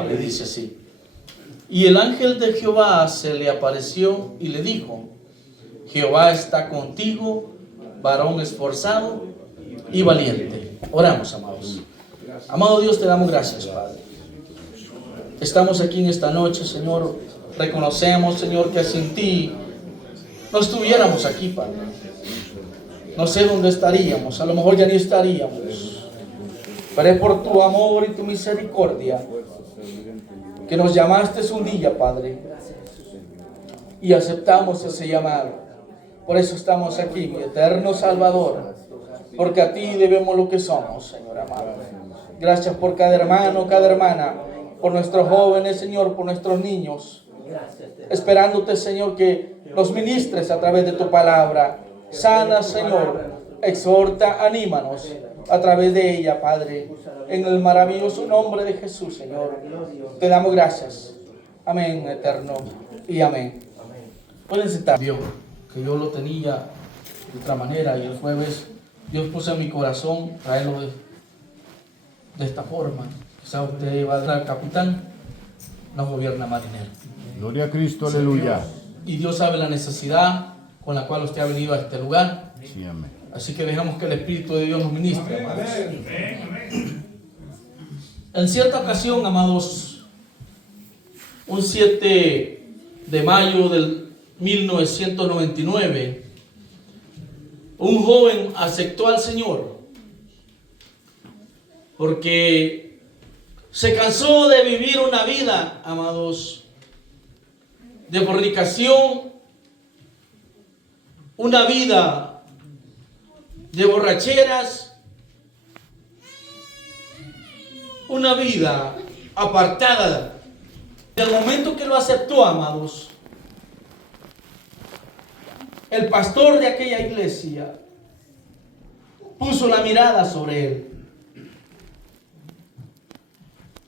Le dice así. Y el ángel de Jehová se le apareció y le dijo: Jehová está contigo, varón esforzado y valiente. Oramos, amados. Amado Dios, te damos gracias, Padre. Estamos aquí en esta noche, Señor. Reconocemos, Señor, que sin ti no estuviéramos aquí, Padre. No sé dónde estaríamos, a lo mejor ya ni estaríamos. Pero es por tu amor y tu misericordia que nos llamaste un día, Padre, y aceptamos ese llamado. Por eso estamos aquí, mi eterno Salvador, porque a ti debemos lo que somos, Señor amado. Gracias por cada hermano, cada hermana, por nuestros jóvenes, Señor, por nuestros niños, esperándote, Señor, que nos ministres a través de tu palabra. Sana, Señor, exhorta, anímanos a través de ella, Padre, en el maravilloso nombre de Jesús, Señor. Te damos gracias. Amén, eterno, y amén. Pueden sentar. Dios, que yo lo tenía de otra manera, y el jueves Dios puso en mi corazón traerlo de esta forma. Quizá usted va a dar capitán, no gobierna marinero. Gloria a Cristo, aleluya. Y Dios sabe la necesidad con la cual usted ha venido a este lugar. Sí, amén. Así que dejamos que el Espíritu de Dios nos ministre, amados. En cierta ocasión, amados, un 7 de mayo del 1999, un joven aceptó al Señor porque se cansó de vivir una vida, amados, de fornicación, una vida de borracheras, una vida apartada. En el momento que lo aceptó, amados, el pastor de aquella iglesia puso la mirada sobre él.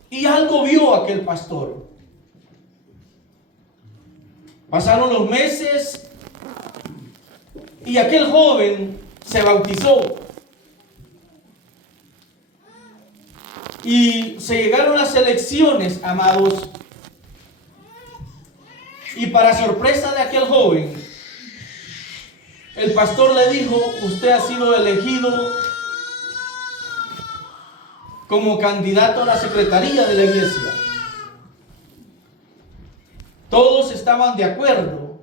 Y algo vio aquel pastor. Pasaron los meses y aquel joven se bautizó. Y se llegaron las elecciones, amados. Y para sorpresa de aquel joven, el pastor le dijo: usted ha sido elegido como candidato a la secretaría de la iglesia. Todos estaban de acuerdo,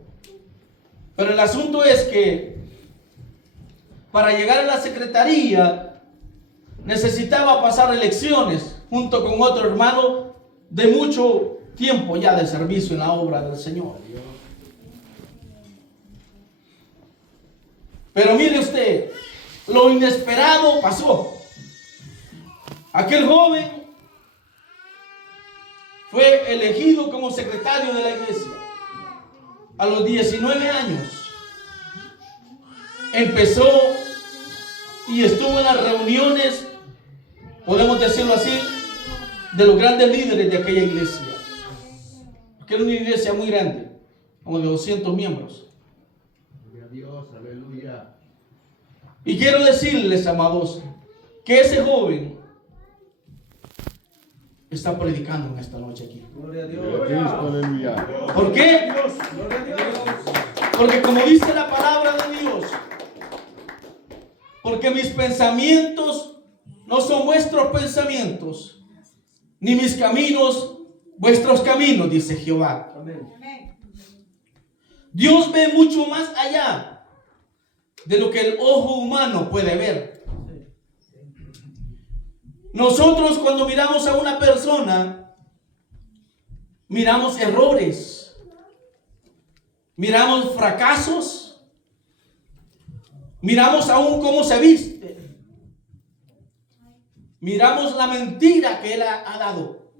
pero el asunto es que para llegar a la secretaría necesitaba pasar elecciones junto con otro hermano de mucho tiempo ya de servicio en la obra del Señor. Pero mire usted, lo inesperado pasó. Aquel joven fue elegido como secretario de la iglesia a los 19 años. Empezó y estuvo en las reuniones, podemos decirlo así, de los grandes líderes de aquella iglesia. Porque era una iglesia muy grande, como de 200 miembros. Gloria a Dios, aleluya. Y quiero decirles, amados, que ese joven está predicando en esta noche aquí. Gloria a Cristo, aleluya. ¿Por qué? Porque como dice la palabra de Dios, porque mis pensamientos no son vuestros pensamientos, ni mis caminos vuestros caminos, dice Jehová. Dios ve mucho más allá de lo que el ojo humano puede ver. Nosotros cuando miramos a una persona, miramos errores, miramos fracasos, miramos aún cómo se viste, miramos la mentira que él ha dado.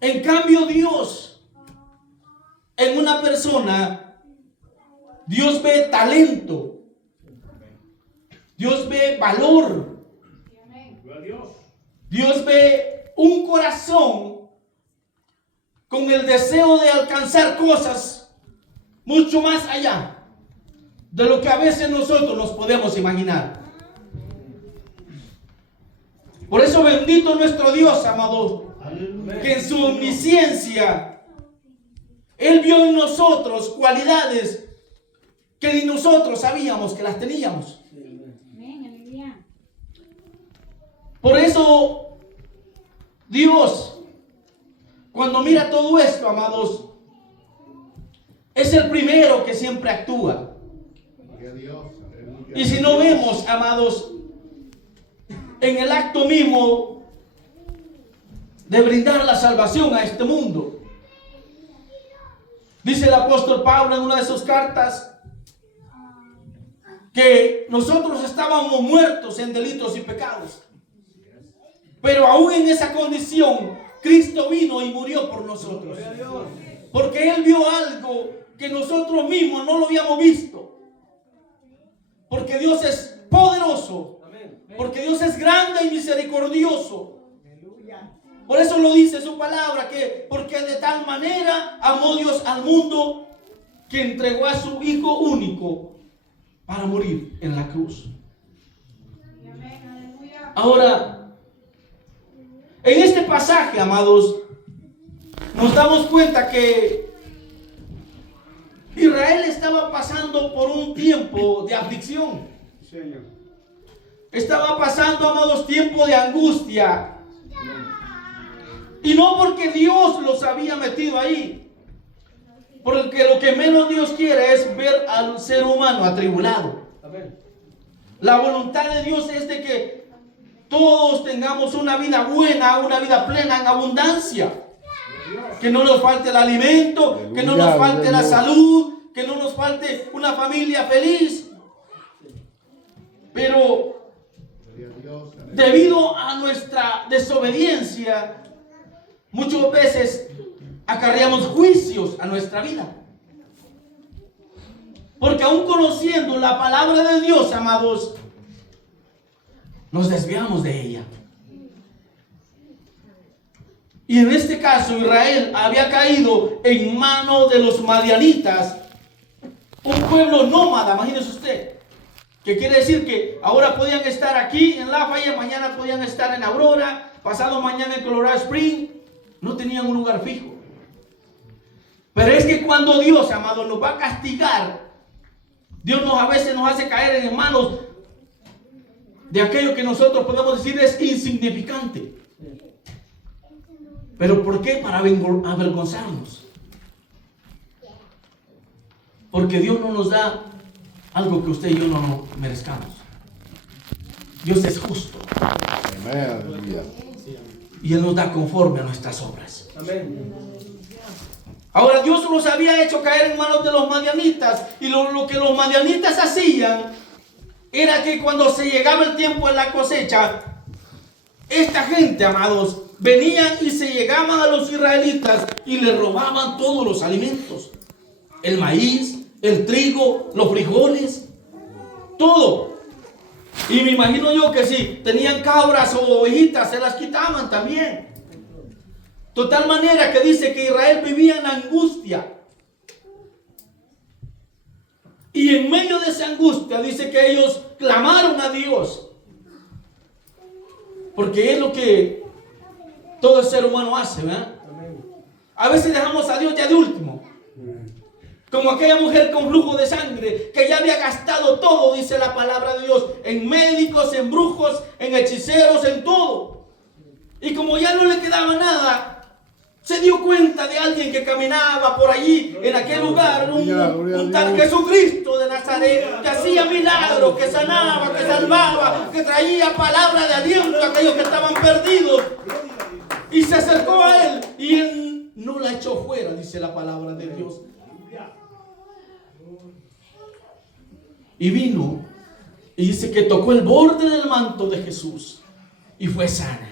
En cambio, Dios, en una persona, Dios ve talento, Dios ve valor, Dios ve un corazón con el deseo de alcanzar cosas mucho más allá de lo que a veces nosotros nos podemos imaginar. Por eso bendito nuestro Dios, amados, que en su omnisciencia Él vio en nosotros cualidades que ni nosotros sabíamos que las teníamos. Por eso Dios, cuando mira todo esto, amados, es el primero que siempre actúa. Y si no vemos, amados, en el acto mismo de brindar la salvación a este mundo, dice el apóstol Pablo en una de sus cartas que nosotros estábamos muertos en delitos y pecados, pero aún en esa condición Cristo vino y murió por nosotros, porque Él vio algo que nosotros mismos no lo habíamos visto, porque Dios es poderoso, porque Dios es grande y misericordioso. Por eso lo dice su palabra, que porque de tal manera amó Dios al mundo que entregó a su Hijo único para morir en la cruz. Ahora, en este pasaje, amados, nos damos cuenta que Israel estaba pasando por un tiempo de aflicción. Estaba pasando, amados, tiempo de angustia. Y no porque Dios los había metido ahí, porque lo que menos Dios quiere es ver al ser humano atribulado. La voluntad de Dios es de que todos tengamos una vida buena, una vida plena en abundancia. Que no nos falte el alimento, que no nos falte la salud, que no nos falte una familia feliz. Pero debido a nuestra desobediencia, muchas veces acarreamos juicios a nuestra vida. Porque aún conociendo la palabra de Dios, amados, nos desviamos de ella. Y en este caso Israel había caído en manos de los madianitas, un pueblo nómada, imagínese usted. Que quiere decir que ahora podían estar aquí en Lafayette, mañana podían estar en Aurora, pasado mañana en Colorado Springs. No tenían un lugar fijo. Pero es que cuando Dios, amado, nos va a castigar, Dios a veces nos hace caer en manos de aquello que nosotros podemos decir es insignificante. ¿Pero por qué? Para avergonzarnos. Porque Dios no nos da algo que usted y yo no merezcamos. Dios es justo. Y Él nos da conforme a nuestras obras. Ahora Dios los había hecho caer en manos de los madianitas. Y lo que los madianitas hacían era que cuando se llegaba el tiempo de la cosecha, esta gente, amados, venían y se llegaban a los israelitas y les robaban todos los alimentos. El maíz, el trigo, los frijoles, todo. Y me imagino yo que si tenían cabras o ovejitas, se las quitaban también. De tal manera que dice que Israel vivía en angustia. Y en medio de esa angustia dice que ellos clamaron a Dios. Porque es lo que todo ser humano hace, ¿verdad? A veces dejamos a Dios ya de último. Como aquella mujer con flujo de sangre que ya había gastado todo, dice la palabra de Dios, en médicos, en brujos, en hechiceros, en todo. Y como ya no le quedaba nada, se dio cuenta de alguien que caminaba por allí, en aquel lugar, un tal Jesucristo de Nazaret, que hacía milagros, que sanaba, que salvaba, que traía palabra de aliento a aquellos que estaban perdidos. Y se acercó a él y él no la echó fuera, dice la palabra de Dios. Y vino y dice que tocó el borde del manto de Jesús y fue sana.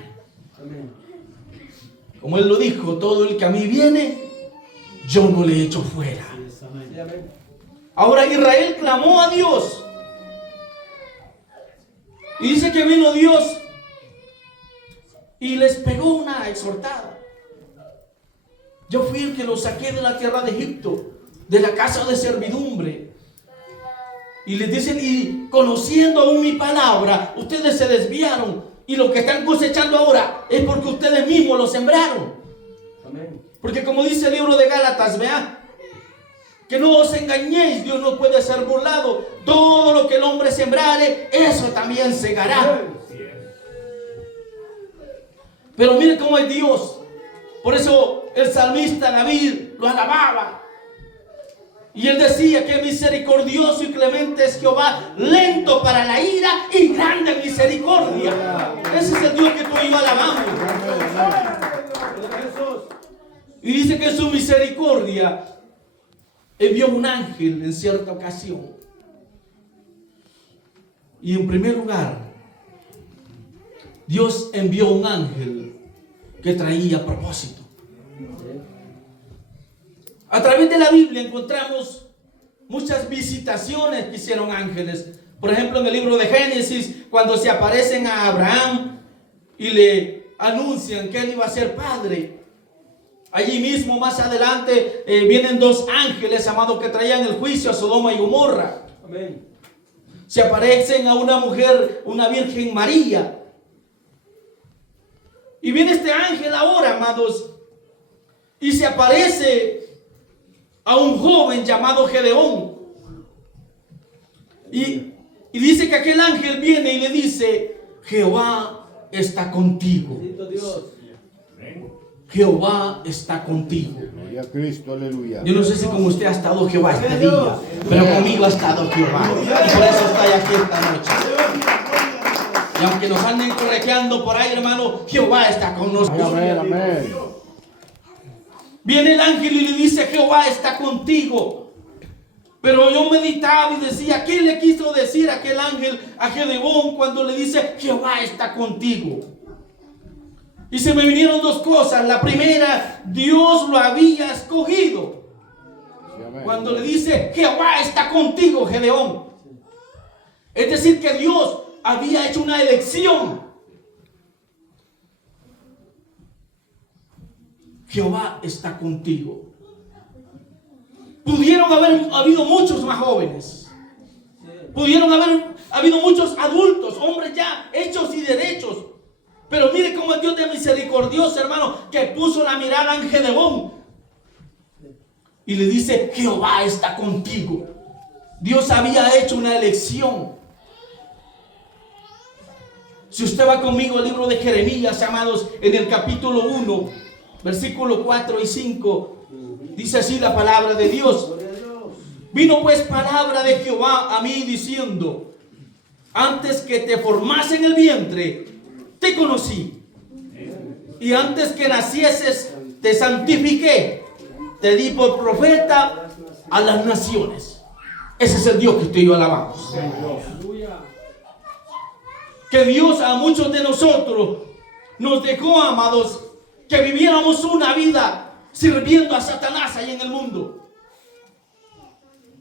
Como él lo dijo, todo el que a mí viene, yo no le echo fuera. Ahora Israel clamó a Dios. Y dice que vino Dios y les pegó una exhortada. Yo fui el que los saqué de la tierra de Egipto, de la casa de servidumbre. Y les dicen, y conociendo aún mi palabra, ustedes se desviaron. Y lo que están cosechando ahora es porque ustedes mismos lo sembraron. Amén. Porque como dice el libro de Gálatas, vea, que no os engañéis, Dios no puede ser burlado. Todo lo que el hombre sembrare, eso también segará. Pero mire cómo es Dios. Por eso el salmista David lo alababa. Y él decía que misericordioso y clemente es Jehová, lento para la ira y grande en misericordia. Ese es el Dios que tú y yo alabamos. Y dice que su misericordia envió un ángel en cierta ocasión. Y en primer lugar, Dios envió un ángel que traía propósito. A través de la Biblia encontramos muchas visitaciones que hicieron ángeles. Por ejemplo, en el libro de Génesis, cuando se aparecen a Abraham y le anuncian que él iba a ser padre. Allí mismo, más adelante, vienen dos ángeles, amados, que traían el juicio a Sodoma y Gomorra. Amén. Se aparecen a una mujer, una Virgen María. Y viene este ángel ahora, amados, y se aparece a un joven llamado Gedeón. Y dice que aquel ángel viene y le dice: Jehová está contigo. Bendito Dios. Jehová está contigo. Gloria a Cristo, aleluya. Yo no sé si con usted ha estado Jehová este día, pero conmigo ha estado Jehová. Y por eso estoy aquí esta noche. Y aunque nos anden correteando por ahí, hermano, Jehová está con nosotros. Amén, amén. Viene el ángel y le dice: Jehová está contigo. Pero yo meditaba y decía: ¿qué le quiso decir aquel ángel a Gedeón cuando le dice: Jehová está contigo? Y se me vinieron dos cosas. La primera, Dios lo había escogido. Sí, amén. Cuando le dice: Jehová está contigo, Gedeón. Es decir, que Dios había hecho una elección. Jehová está contigo. Pudieron haber habido muchos más jóvenes. Pudieron haber habido muchos adultos, hombres ya hechos y derechos. Pero mire cómo el Dios de misericordioso, hermano, que puso la mirada en Gedeón y le dice: Jehová está contigo. Dios había hecho una elección. Si usted va conmigo al libro de Jeremías, amados, en el capítulo 1, versículo 4 y 5, dice así la palabra de Dios: vino pues palabra de Jehová a mí diciendo: antes que te formase en el vientre, te conocí, y antes que nacieses, te santifiqué, te di por profeta a las naciones. Ese es el Dios que tú y yo alabamos. Que Dios a muchos de nosotros nos dejó, amados, que viviéramos una vida sirviendo a Satanás ahí en el mundo,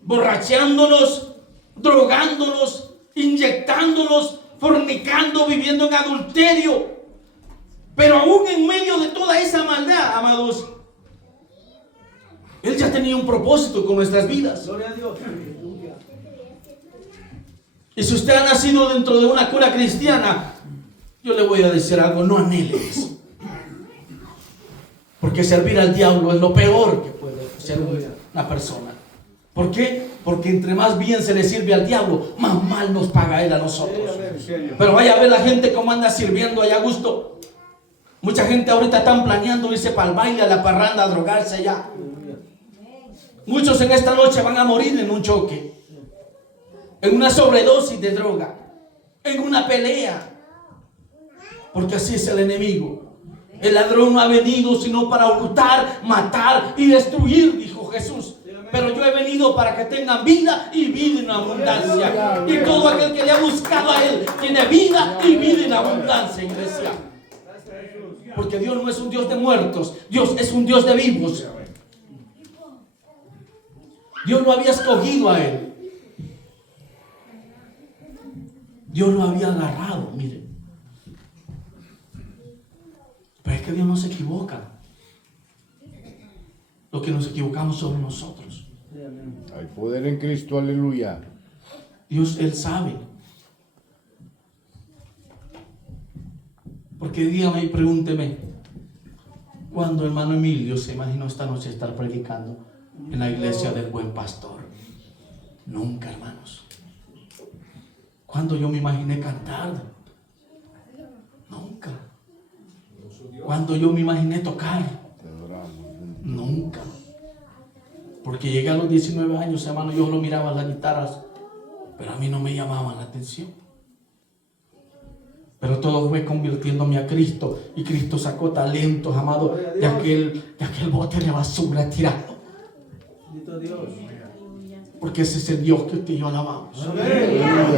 borracheándonos, drogándonos, inyectándonos, fornicando, viviendo en adulterio. Pero aún en medio de toda esa maldad, amados, Él ya tenía un propósito con nuestras vidas. Gloria a Dios. Y si usted ha nacido dentro de una cura cristiana, yo le voy a decir algo: no anheles. Porque servir al diablo es lo peor que puede ser una persona. ¿Por qué? Porque entre más bien se le sirve al diablo, más mal nos paga él a nosotros. Pero vaya a ver la gente cómo anda sirviendo allá a gusto. Mucha gente ahorita están planeando irse para el baile, a la parranda, a drogarse allá. Muchos en esta noche van a morir en un choque, en una sobredosis de droga, en una pelea. Porque así es el enemigo. El ladrón no ha venido sino para hurtar, matar y destruir, dijo Jesús. Pero yo he venido para que tengan vida y vida en abundancia. Y todo aquel que le ha buscado a Él tiene vida y vida en abundancia, iglesia. Porque Dios no es un Dios de muertos, Dios es un Dios de vivos. Dios lo había escogido a Él. Dios lo había agarrado, miren. Pero es que Dios no se equivoca. Lo que nos equivocamos somos nosotros. Hay poder en Cristo, aleluya. Dios, Él sabe. Porque dígame y pregúnteme, ¿cuándo hermano Emilio se imaginó esta noche estar predicando en la iglesia del Buen Pastor? Nunca, hermanos. ¿Cuándo yo me imaginé cantar? Nunca. ¿Cuándo yo me imaginé tocar? Nunca. Porque llegué a los 19 años, hermano, yo lo miraba en las guitarras, pero a mí no me llamaban la atención. Pero todo fue convirtiéndome a Cristo, y Cristo sacó talentos, amado, de aquel bote de basura tirado. Porque ese es el Dios que usted y yo alabamos.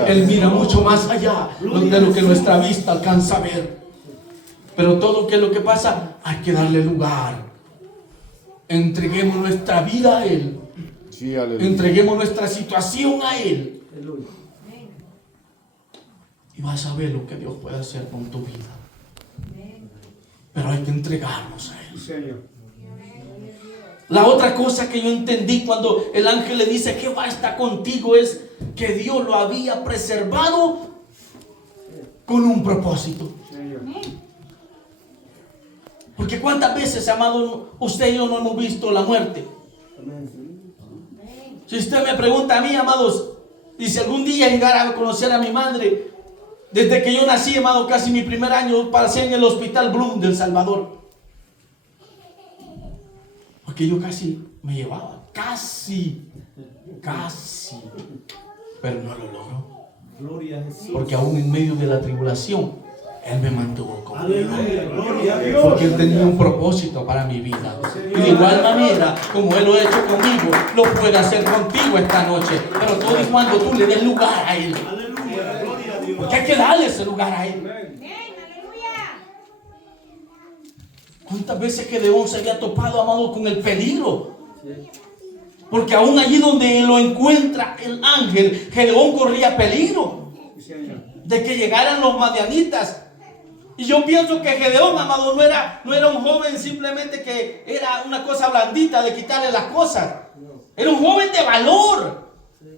Él mira mucho más allá de lo que nuestra vista alcanza a ver. Pero todo que lo que pasa, hay que darle lugar. Entreguemos nuestra vida a Él. Sí, aleluya. Entreguemos nuestra situación a Él. Y vas a ver lo que Dios puede hacer con tu vida. Pero hay que entregarnos a Él. La otra cosa que yo entendí cuando el ángel le dice Jehová está contigo es que Dios lo había preservado con un propósito. Porque cuántas veces, amado, usted y yo no hemos visto la muerte. Si usted me pregunta a mí, amados, y si algún día llegara a conocer a mi madre, desde que yo nací, amado, casi mi primer año pasé en el Hospital Blum del Salvador. Porque yo casi me llevaba, casi, pero no lo logró. Gloria a Jesús. Porque aún en medio de la tribulación, Él me mantuvo conmigo. Gloria a Dios. Porque Él tenía un propósito para mi vida. Y de igual manera, como Él lo ha hecho conmigo, lo puede hacer contigo esta noche. Pero todo y cuando tú le des lugar a Él. Aleluya. Gloria a Dios. Porque hay que darle ese lugar a Él. ¿Cuántas veces Gedeón se había topado, amado, con el peligro? Porque aún allí donde lo encuentra el ángel, Gedeón corría peligro de que llegaran los madianitas. Y yo pienso que Gedeón, amado, no era un joven simplemente que era una cosa blandita de quitarle las cosas. Era un joven de valor.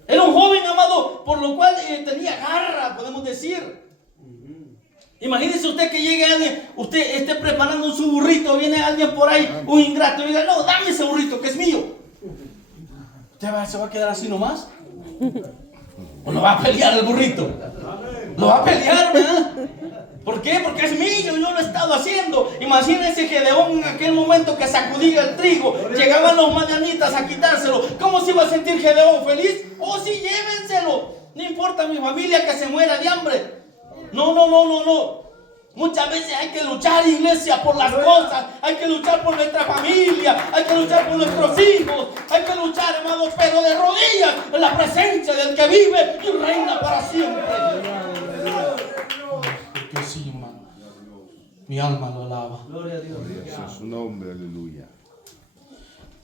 Era un joven, amado, por lo cual tenía garra, podemos decir. Imagínese usted que llegue alguien, usted esté preparando su burrito, viene alguien por ahí, un ingrato, y diga, no, dame ese burrito que es mío. ¿Usted se va a quedar así nomás? ¿O lo va a pelear el burrito? Lo va a pelear, ¿verdad? ¿Por qué? Porque es mío, yo lo he estado haciendo. Imagínense Gedeón en aquel momento que sacudía el trigo, llegaban los madianitas a quitárselo. ¿Cómo se iba a sentir Gedeón? ¿Feliz? Oh, sí, llévenselo. No importa mi familia que se muera de hambre. No. Muchas veces hay que luchar, iglesia, por las cosas. Hay que luchar por nuestra familia. Hay que luchar por nuestros hijos. Hay que luchar, hermanos, pero de rodillas en la presencia del que vive y reina para siempre. Porque sí, hermano. Mi alma lo alaba. Gloria a Dios. Gloria a su nombre, aleluya.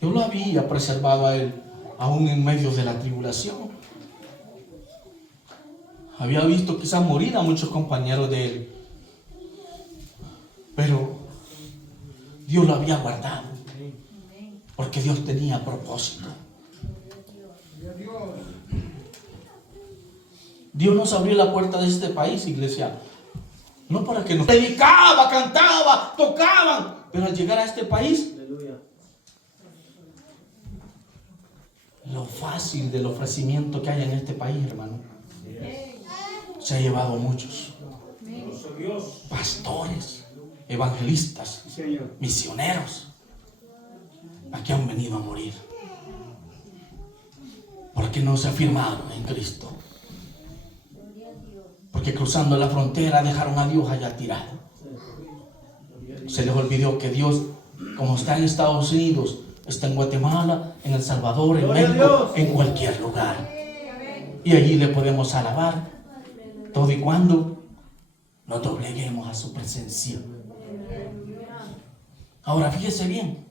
Yo lo había preservado a Él, aún en medio de la tribulación. Había visto quizás morir a muchos compañeros de Él. Pero Dios lo había guardado. Porque Dios tenía propósito. Dios nos abrió la puerta de este país, iglesia. No para que nos predicaba, cantaba, tocaban. Pero al llegar a este país, lo fácil del ofrecimiento que hay en este país, hermano, se ha llevado muchos pastores, evangelistas, misioneros, aquí han venido a morir porque no se afirmaron en Cristo, porque cruzando la frontera dejaron a Dios allá tirado. Se les olvidó que Dios, como está en Estados Unidos, está en Guatemala, en El Salvador, en México, en cualquier lugar, y allí le podemos alabar todo y cuando nos dobleguemos a su presencia. Ahora fíjese bien,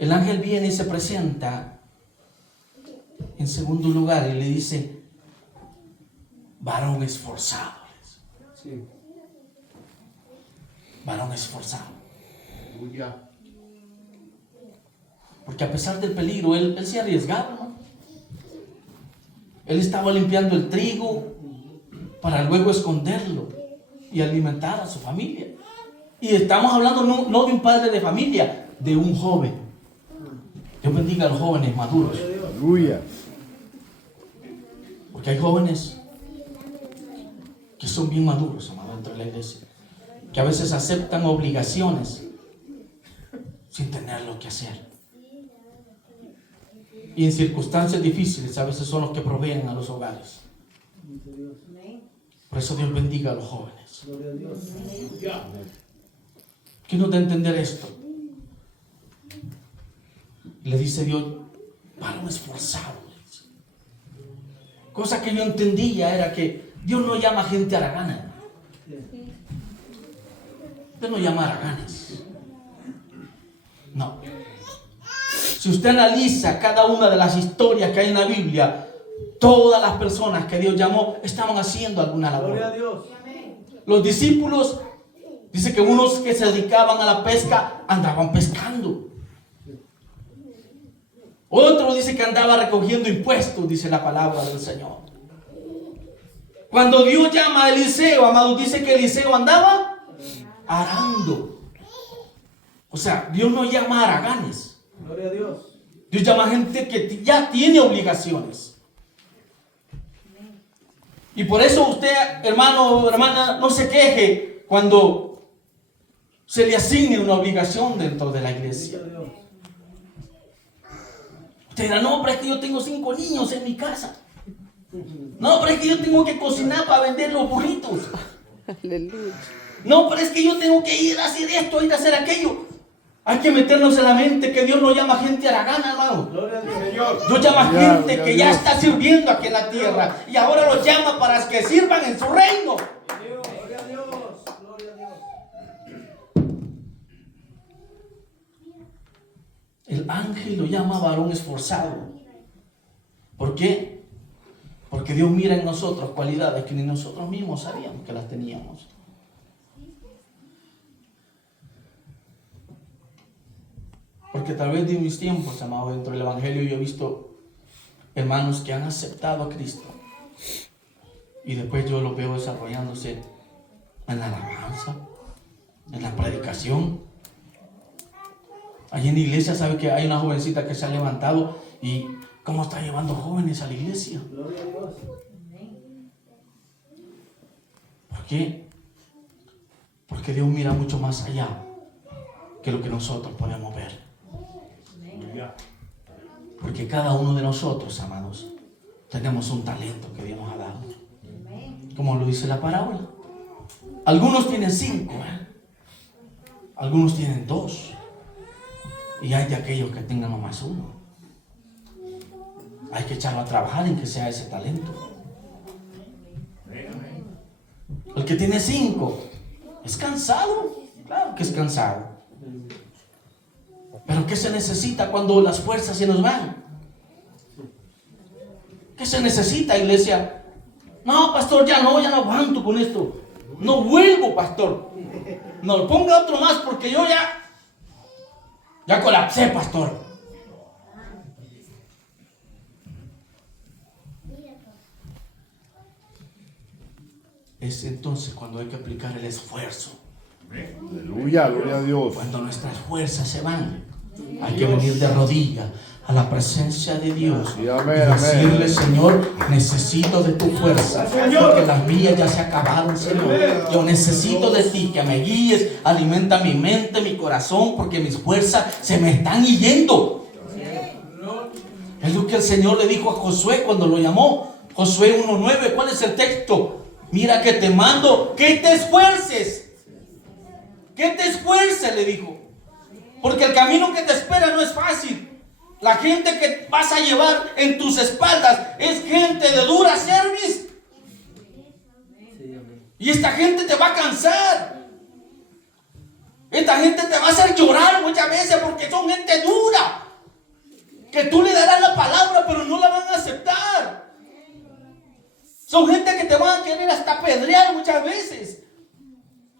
el ángel viene y se presenta en segundo lugar y le dice, varón esforzado. Varón esforzado. Porque a pesar del peligro, él se arriesgaba, ¿no? Él estaba limpiando el trigo para luego esconderlo. y alimentar a su familia. Y estamos hablando no de un padre de familia, de un joven. Dios bendiga a los jóvenes maduros. Aleluya. Porque hay jóvenes que son bien maduros, amados, dentro de la iglesia, que a veces aceptan obligaciones sin tener lo que hacer. Y en circunstancias difíciles a veces son los que proveen a los hogares. Por eso Dios bendiga a los jóvenes. ¿Quién nos da a entender esto? Le dice Dios, varón esforzado. Cosa que yo entendía era que Dios no llama gente haragana. Dios no llama haraganes. No. Si usted analiza cada una de las historias que hay en la Biblia, todas las personas que Dios llamó estaban haciendo alguna labor. Los discípulos, dice que unos que se dedicaban a la pesca andaban pescando. Otro dice que andaba recogiendo impuestos, dice la palabra del Señor. Cuando Dios llama a Eliseo, amados, dice que Eliseo andaba arando. O sea, Dios no llama a haraganes. Gloria a Dios. Dios llama a gente que ya tiene obligaciones. Y por eso usted, hermano o hermana, no se queje cuando se le asigne una obligación dentro de la iglesia. Usted dirá, no, pero es que yo tengo 5 niños en mi casa. No, pero es que yo tengo que cocinar para vender los burritos. Aleluya. No, pero es que yo tengo que ir a hacer esto, ir a hacer aquello. Hay que meternos en la mente que Dios no llama gente haragana, hermano. Gloria a Dios, Señor. Dios llama Gloria, gente gloria que a ya Dios. está sirviendo aquí en la tierra. Y ahora los llama para que sirvan en su reino. Gloria a Dios. Gloria a Dios. El ángel lo llama varón esforzado. ¿Por qué? Porque Dios mira en nosotros cualidades que ni nosotros mismos sabíamos que las teníamos. Porque a través de mis tiempos, amado, dentro del Evangelio yo he visto hermanos que han aceptado a Cristo. Y después yo los veo desarrollándose en la alabanza, en la predicación. Allí en la iglesia, ¿sabe que hay una jovencita que se ha levantado y cómo está llevando jóvenes a la iglesia? Gloria a Dios. ¿Por qué? Porque Dios mira mucho más allá que lo que nosotros podemos ver. Porque cada uno de nosotros, amados, tenemos un talento que Dios nos ha dado. Como lo dice la parábola. Algunos tienen 5, algunos tienen 2. Y hay de aquellos que tengan nomás 1. Hay que echarlo a trabajar en que sea ese talento. El que tiene 5 es cansado. Claro que es cansado. Pero ¿qué se necesita cuando las fuerzas se nos van? ¿Qué se necesita, iglesia? No, pastor, ya no aguanto con esto. No vuelvo, pastor. No, ponga otro más porque yo ya colapsé, pastor. Es entonces cuando hay que aplicar el esfuerzo. Aleluya, gloria a Dios. Cuando nuestras fuerzas se van, hay que venir de rodillas a la presencia de Dios Sí, y amén, decirle, amén. Señor, necesito de tu fuerza, porque las mías ya se acabaron, Señor. Yo necesito de ti, que me guíes, alimenta mi mente, mi corazón, porque mis fuerzas se me están yendo. Es lo que el Señor le dijo a Josué cuando lo llamó. Josué 1:9, ¿cuál es el texto? Mira que te mando que te esfuerces. Que te esfuerces, le dijo. Porque el camino que te espera no es fácil. La gente que vas a llevar en tus espaldas es gente de dura cerviz. Y esta gente te va a cansar. Esta gente te va a hacer llorar muchas veces porque son gente dura. Que tú le darás la palabra pero no la van a aceptar. Son gente que te van a querer hasta apedrear muchas veces.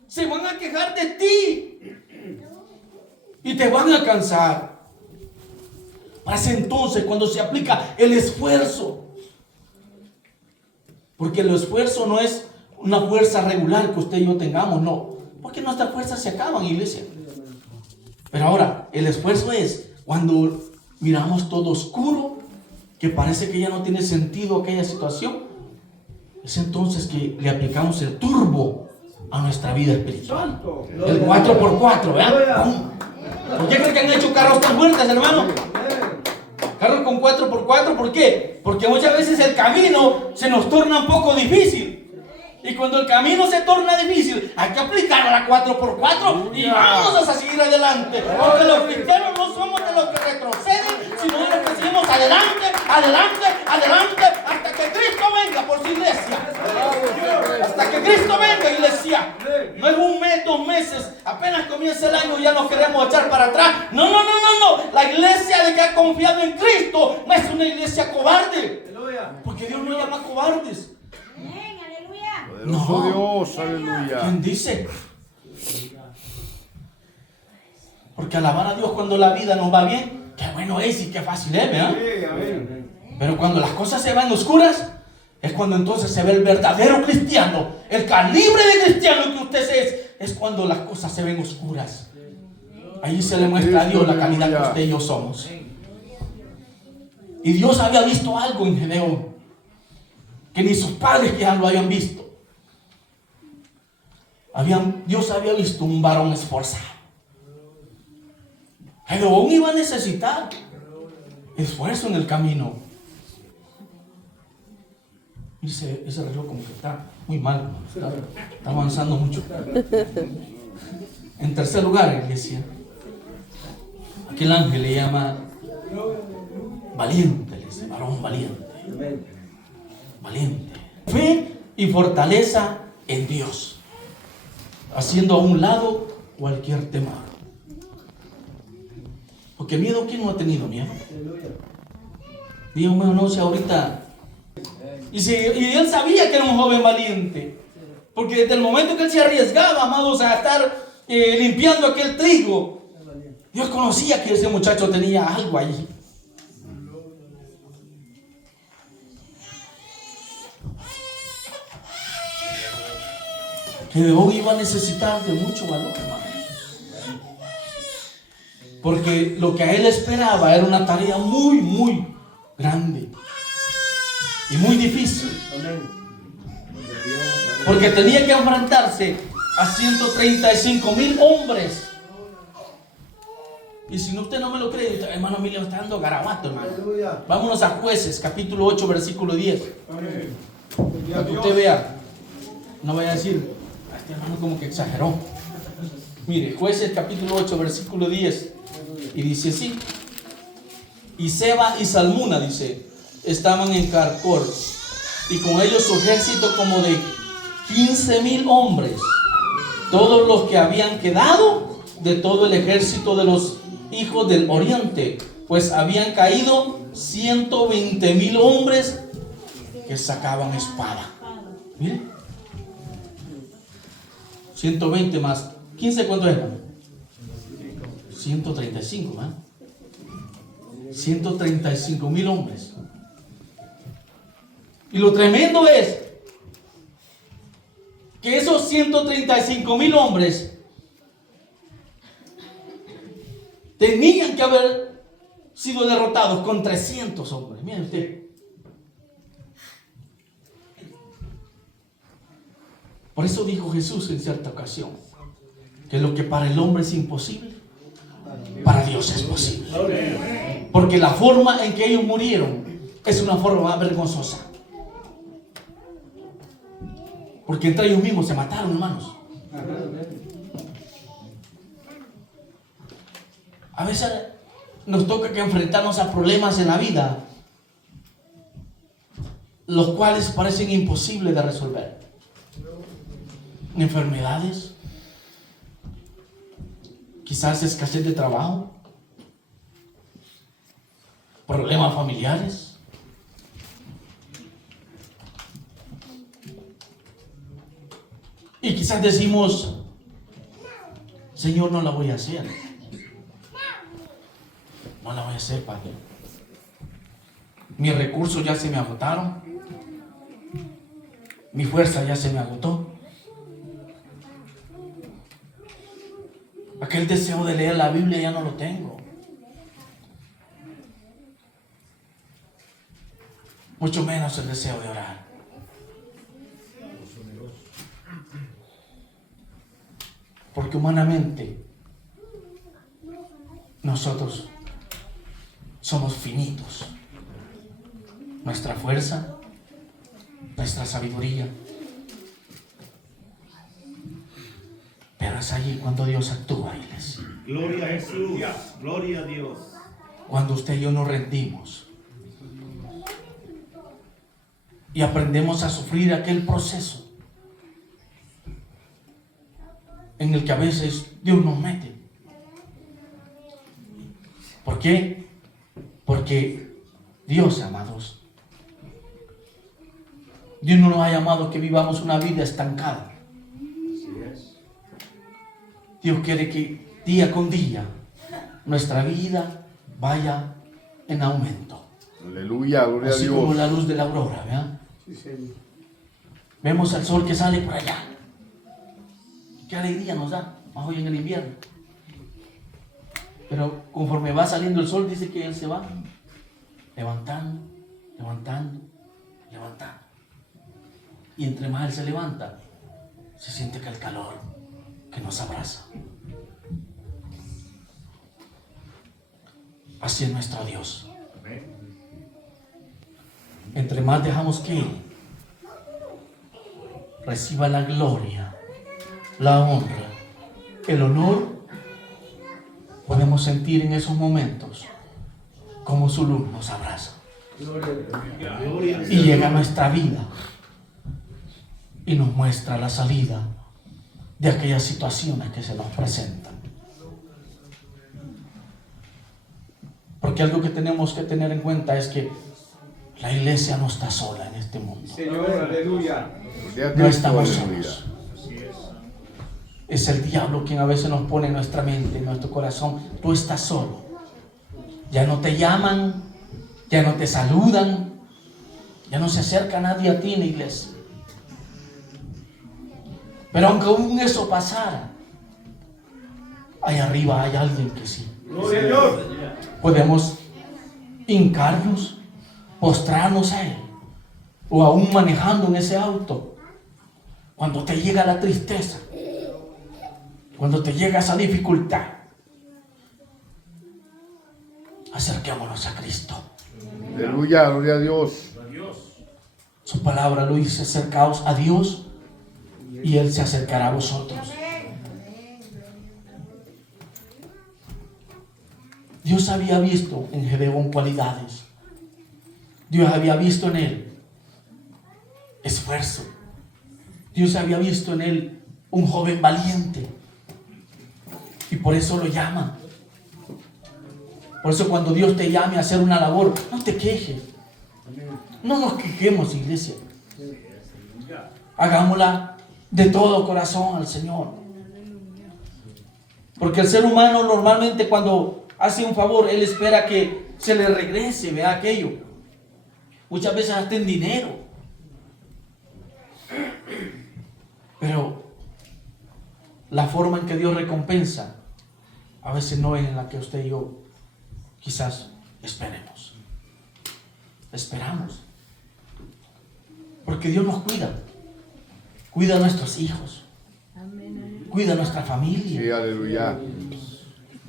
Se van a quejar de ti. Y te van a cansar. Es entonces cuando se aplica el esfuerzo. Porque el esfuerzo no es una fuerza regular que usted y yo tengamos, no. Porque nuestras fuerzas se acaban, iglesia. Pero ahora, el esfuerzo es cuando miramos todo oscuro, que parece que ya no tiene sentido aquella situación. Es entonces que le aplicamos el turbo a nuestra vida espiritual. El 4x4, ¿verdad? ¿Por qué creen que han hecho carros tan fuertes, hermano? Carros con 4x4, ¿por qué? Porque muchas veces el camino se nos torna un poco difícil. Y cuando el camino se torna difícil, hay que aplicar a la 4x4 y vamos a seguir adelante. Porque los cristianos no somos de los que retroceden, sino de los que seguimos adelante, adelante, adelante, hasta que Cristo venga por su iglesia. Hasta que Cristo venga, iglesia. No es un mes, 2 meses, apenas comienza el año y ya nos queremos echar para atrás. No. La iglesia de que ha confiado en Cristo no es una iglesia cobarde. Porque Dios no llama cobardes. Poderoso Dios, aleluya. ¿Quién dice? Porque alabar a Dios cuando la vida nos va bien, qué bueno es y qué fácil es, ¿verdad? Pero cuando las cosas se van oscuras, es cuando entonces se ve el verdadero cristiano, el calibre de cristiano que usted es cuando las cosas se ven oscuras. Ahí se le muestra a Dios la calidad que usted y yo somos. Y Dios había visto algo en Gedeón, que ni sus padres ya lo habían visto. Dios había visto un varón esforzado. Gedeón iba a necesitar esfuerzo en el camino. Ese reloj como que está muy mal, está avanzando mucho. En tercer lugar, iglesia, aquel ángel le llama valiente, le dice, varón valiente. Valiente. Fe y fortaleza en Dios, haciendo a un lado cualquier temor. Porque miedo, ¿quién no ha tenido miedo? Dígame, no, si ahorita. Y él sabía que era un joven valiente, porque desde el momento que él se arriesgaba, amados, a estar limpiando aquel trigo, Dios conocía que ese muchacho tenía algo allí. Gedeón iba a necesitar de mucho valor, hermanos. Porque lo que a él esperaba era una tarea muy, muy grande y muy difícil. Porque tenía que enfrentarse a 135,000 hombres. Y si usted no me lo cree, hermano Emilio está dando garabato, hermano. Vámonos a Jueces, capítulo 8, versículo 10. Para que usted vea, no vaya a decir, este hermano como que exageró. Mire, Jueces capítulo 8, versículo 10. Y dice así: y Seba y Salmuna, dice, estaban en Carcor, y con ellos su ejército como de 15,000 hombres, todos los que habían quedado de todo el ejército de los hijos del oriente, pues habían caído 120,000 hombres que sacaban espada. Mire, 120 más 15, ¿cuánto es? 135, ¿verdad? 135,000 hombres. Y lo tremendo es que esos 135,000 hombres tenían que haber sido derrotados con 300 hombres. Miren usted. Por eso dijo Jesús en cierta ocasión que lo que para el hombre es imposible, para Dios es posible. Porque la forma en que ellos murieron es una forma vergonzosa. Porque entre ellos mismos se mataron, hermanos. A veces nos toca que enfrentarnos a problemas en la vida, los cuales parecen imposibles de resolver. Enfermedades, quizás escasez de trabajo, problemas familiares. Y quizás decimos, Señor, no la voy a hacer. No la voy a hacer, Padre. Mis recursos ya se me agotaron. Mi fuerza ya se me agotó. Aquel deseo de leer la Biblia ya no lo tengo. Mucho menos el deseo de orar. Porque humanamente nosotros somos finitos. Nuestra fuerza, nuestra sabiduría. Pero es allí cuando Dios actúa, iglesia. Gloria a Jesús. Gloria a Dios. Cuando usted y yo nos rendimos y aprendemos a sufrir aquel proceso en el que a veces Dios nos mete. ¿Por qué? Porque Dios, amados, Dios no nos ha llamado que vivamos una vida estancada. Dios quiere que día con día nuestra vida vaya en aumento. Aleluya, gloria a Así como Dios. la luz de la aurora, ¿verdad? Vemos el sol que sale por allá. Qué alegría nos da, más hoy en el invierno. Pero conforme va saliendo el sol, dice que él se va levantando, levantando, levantando. Y entre más él se levanta, se siente que el calor que nos abraza. Así es nuestro Dios. Entre más dejamos que Él reciba la gloria, la honra, el honor, podemos sentir en esos momentos como su luz nos abraza. Y llega a nuestra vida y nos muestra la salida de aquellas situaciones que se nos presentan. Porque algo que tenemos que tener en cuenta es que la iglesia no está sola en este mundo. Señor, aleluya. Gloria a No Dios, estamos aleluya. solos. Es el diablo quien a veces nos pone en nuestra mente, en nuestro corazón. Tú estás solo. Ya no te llaman, ya no te saludan, ya no se acerca nadie a ti en la iglesia. Pero aunque aún eso pasara, ahí arriba hay alguien que sí. Señor. Podemos hincarnos, postrarnos a Él, o aún manejando en ese auto. Cuando te llega la tristeza, cuando te llega esa dificultad, acerquémonos a Cristo. Aleluya, gloria a Dios. Su palabra lo dice: acercaos a Dios y Él se acercará a vosotros. Dios había visto en Gedeón cualidades. Dios había visto en él esfuerzo. Dios había visto en él un joven valiente. Y por eso lo llama. Por eso cuando Dios te llame a hacer una labor, no te quejes. No nos quejemos, iglesia. Hagámosla de todo corazón al Señor. Porque el ser humano normalmente cuando hace un favor, él espera que se le regrese, vea aquello. Muchas veces hasta en dinero. Pero la forma en que Dios recompensa a veces no es en la que usted y yo quizás esperemos. Esperamos. Porque Dios nos cuida. Cuida a nuestros hijos. Cuida a nuestra familia. Sí, aleluya.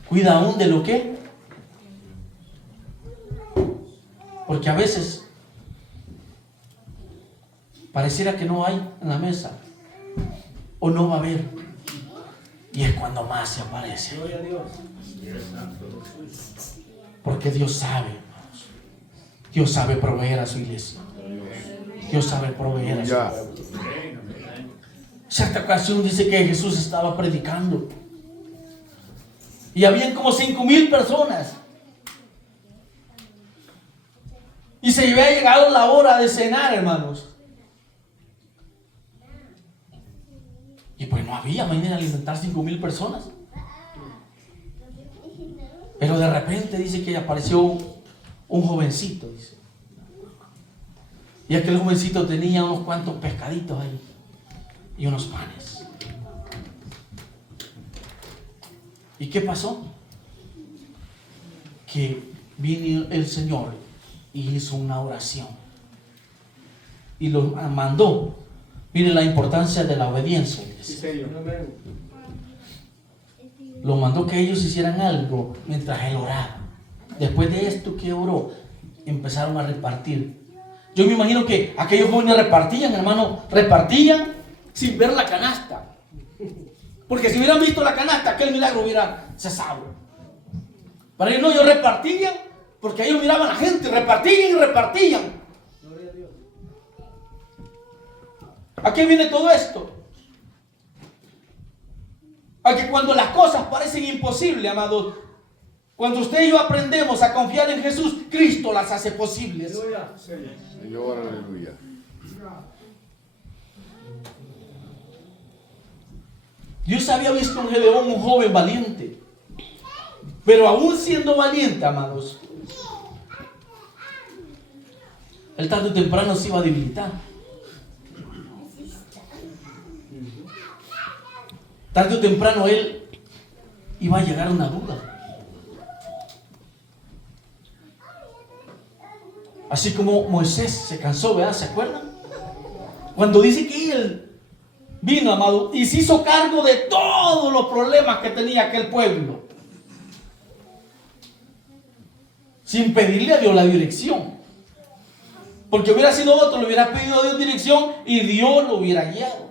Cuida aún de lo que. Porque a veces pareciera que no hay en la mesa o no va a haber. Y es cuando más se aparece. Gloria a Dios. Porque Dios sabe, hermanos. Dios sabe proveer a su iglesia. Dios sabe proveer a su Ya. pueblo. Cierta ocasión dice que Jesús estaba predicando. Y habían como 5,000 personas. Y se había llegado la hora de cenar, hermanos. Y pues no había manera de alimentar 5,000 personas. Pero de repente dice que apareció un jovencito, dice. Y aquel jovencito tenía unos cuantos pescaditos ahí y unos panes. ¿Y qué pasó? Que vino el Señor y hizo una oración y los mandó. Miren la importancia de la obediencia. Lo mandó que ellos hicieran algo mientras él oraba. Después de esto que oró, empezaron a repartir. Yo me imagino que aquellos jóvenes repartían, hermano, repartían sin ver la canasta. Porque si hubieran visto la canasta, aquel milagro hubiera cesado. Para ellos no, ellos repartían porque ellos miraban a la gente, repartían y repartían. ¿A qué viene todo esto? A que cuando las cosas parecen imposibles, amados, cuando usted y yo aprendemos a confiar en Jesús, Cristo las hace posibles. Señor, aleluya. Dios había visto en Gedeón un joven valiente. Pero aún siendo valiente, amados, él tarde o temprano se iba a debilitar. Tarde o temprano él iba a llegar a una duda. Así como Moisés se cansó, ¿verdad? ¿Se acuerdan? Cuando dice que él vino, amado, y se hizo cargo de todos los problemas que tenía aquel pueblo, sin pedirle a Dios la dirección. Porque hubiera sido otro, le hubiera pedido a Dios dirección y Dios lo hubiera guiado.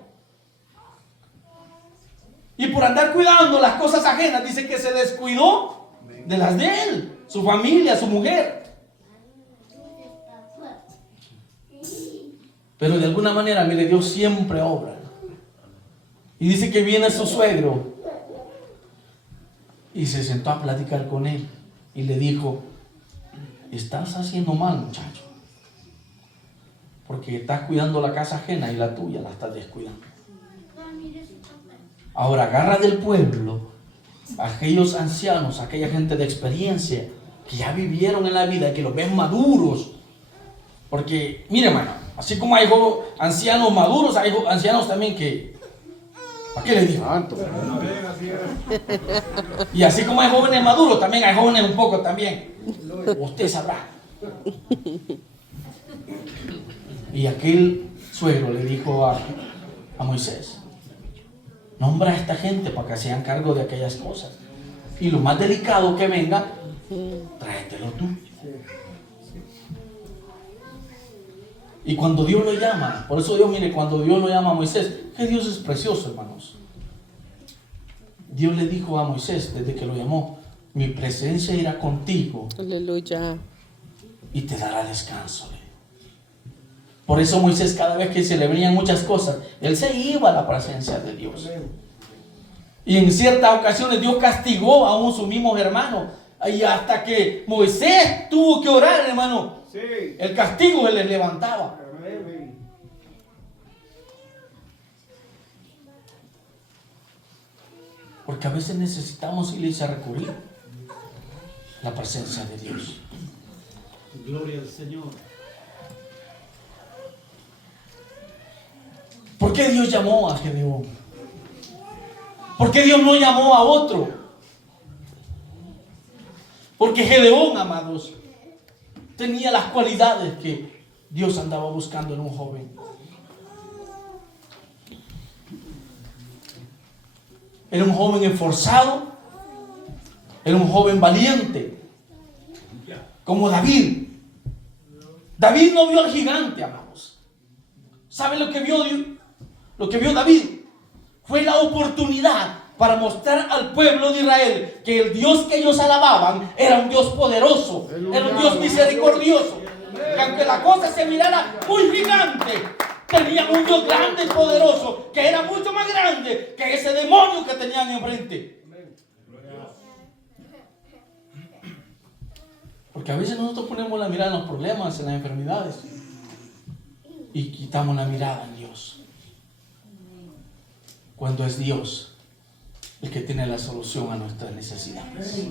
Y por andar cuidando las cosas ajenas, dice que se descuidó de las de él, su familia, su mujer. Pero de alguna manera, mire, Dios siempre obra. Y dice que viene su suegro y se sentó a platicar con él y le dijo: estás haciendo mal, muchacho, porque estás cuidando la casa ajena y la tuya la estás descuidando. Ahora agarra del pueblo a aquellos ancianos, a aquella gente de experiencia que ya vivieron en la vida y que los ven maduros. Porque, mire, hermano, así como hay ancianos maduros, hay ancianos también que... ¿Para qué le digo? Santo. Y así como hay jóvenes maduros, también hay jóvenes un poco también. Usted sabrá. Y aquel suegro le dijo a Moisés: nombra a esta gente para que se hagan cargo de aquellas cosas. Y lo más delicado que venga, tráetelo tú. Y cuando Dios lo llama, por eso Dios, mire, cuando Dios lo llama a Moisés, que Dios es precioso, hermanos. Dios le dijo a Moisés desde que lo llamó: mi presencia irá contigo. Aleluya. Y te dará descanso. Por eso Moisés, cada vez que se le venían muchas cosas, él se iba a la presencia de Dios. Y en ciertas ocasiones Dios castigó aún sus mismos hermanos. Y hasta que Moisés tuvo que orar, hermano, el castigo se les levantaba. Porque a veces necesitamos irles a recurrir a la presencia de Dios. Gloria al Señor. ¿Por qué Dios llamó a Gedeón? ¿Por qué Dios no llamó a otro? Porque Gedeón, amados, tenía las cualidades que Dios andaba buscando en un joven. Era un joven esforzado, era un joven valiente, como David. David no vio al gigante, amados. ¿Sabe lo que vio Dios? Lo que vio David fue la oportunidad para mostrar al pueblo de Israel que el Dios que ellos alababan era un Dios poderoso, era un Dios misericordioso. Que aunque la cosa se mirara muy gigante, tenían un Dios grande y poderoso, que era mucho más grande que ese demonio que tenían enfrente. Porque a veces nosotros ponemos la mirada en los problemas, en las enfermedades, y quitamos la mirada en Dios. Cuando es Dios el que tiene la solución a nuestras necesidades.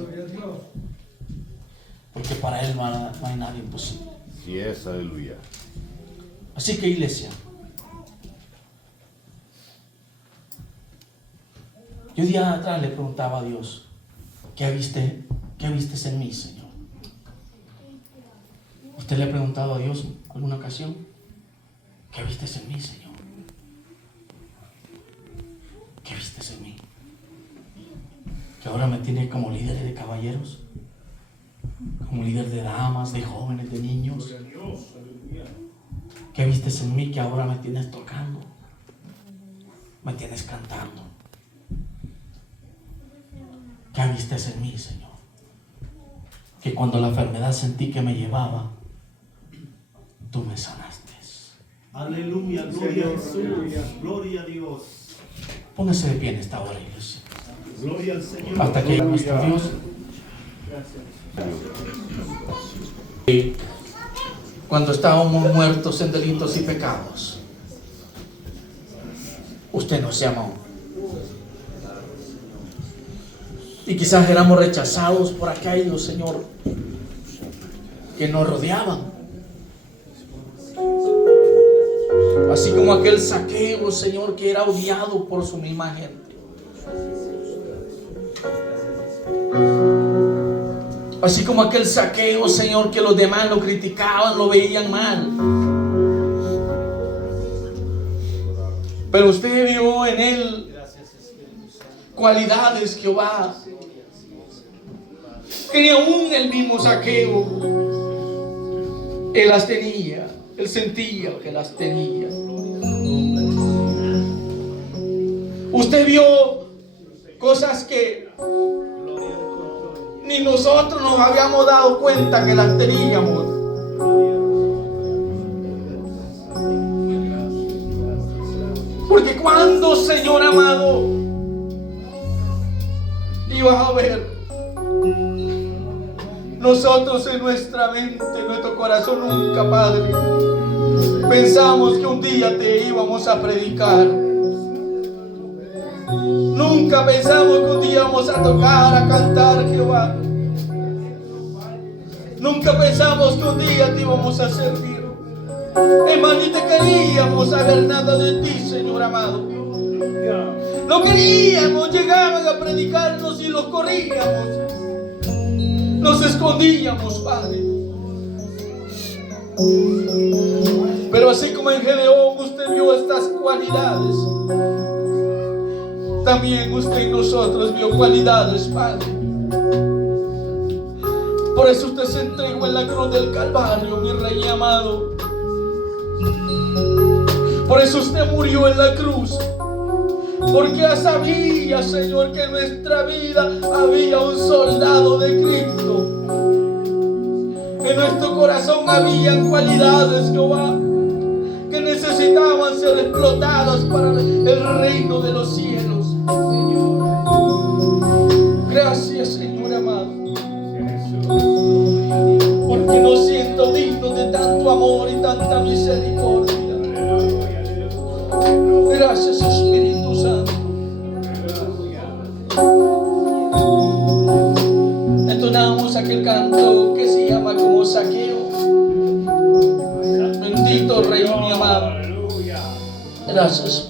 Porque para Él no hay nada imposible. Sí es, aleluya. Así que, iglesia, yo días atrás le preguntaba a Dios, ¿qué viste en mí, Señor? ¿Usted le ha preguntado a Dios alguna ocasión? ¿Qué viste en mí, Señor? ¿Qué viste en mí? Que ahora me tiene como líder de caballeros, como líder de damas, de jóvenes, de niños. ¿Qué viste en mí que ahora me tienes tocando? Me tienes cantando. ¿Qué viste en mí, Señor? Que cuando la enfermedad sentí que me llevaba, tú me sanaste. Aleluya, gloria a Jesús, gloria a Dios. Póngase de pie en esta hora, iglesia. Gloria al Señor. Hasta que nuestro Dios. Y cuando estábamos muertos en delitos y pecados, usted nos llamó. Y quizás éramos rechazados por aquellos, Señor, que nos rodeaban. Así como aquel Zaqueo, Señor, que era odiado por su misma gente. Así como aquel Zaqueo, Señor, que los demás lo criticaban, lo veían mal. Pero usted vio en él cualidades, Jehová, que ni aún el mismo Zaqueo, él las tenía. Él sentía que las tenía. Usted vio cosas que ni nosotros nos habíamos dado cuenta que las teníamos. Porque cuando, Señor amado, ibas a ver, nosotros en nuestra mente, en nuestro corazón nunca, Padre, pensamos que un día te íbamos a predicar. Nunca pensamos que un día íbamos a tocar, a cantar, Jehová. Nunca pensamos que un día te íbamos a servir. Hermano, ni te queríamos saber nada de ti, Señor amado. No queríamos, llegaban a predicarnos y los corríamos. Nos escondíamos, Padre. Pero así como en Gedeón usted vio estas cualidades, también usted y nosotros vio cualidades, Padre. Por eso usted se entregó en la cruz del Calvario, mi Rey amado. Por eso usted murió en la cruz. Porque ya sabía, Señor, que en nuestra vida había un soldado de Cristo. En nuestro corazón habían cualidades, Jehová, que necesitaban ser explotadas para el reino de los cielos. Gracias, Señor amado, porque no siento digno de tanto amor y tanta misericordia. Gracias, Espíritu Santo. Entonamos aquel canto que se llama como Zaqueo. Bendito Rey, mi amado. Gracias,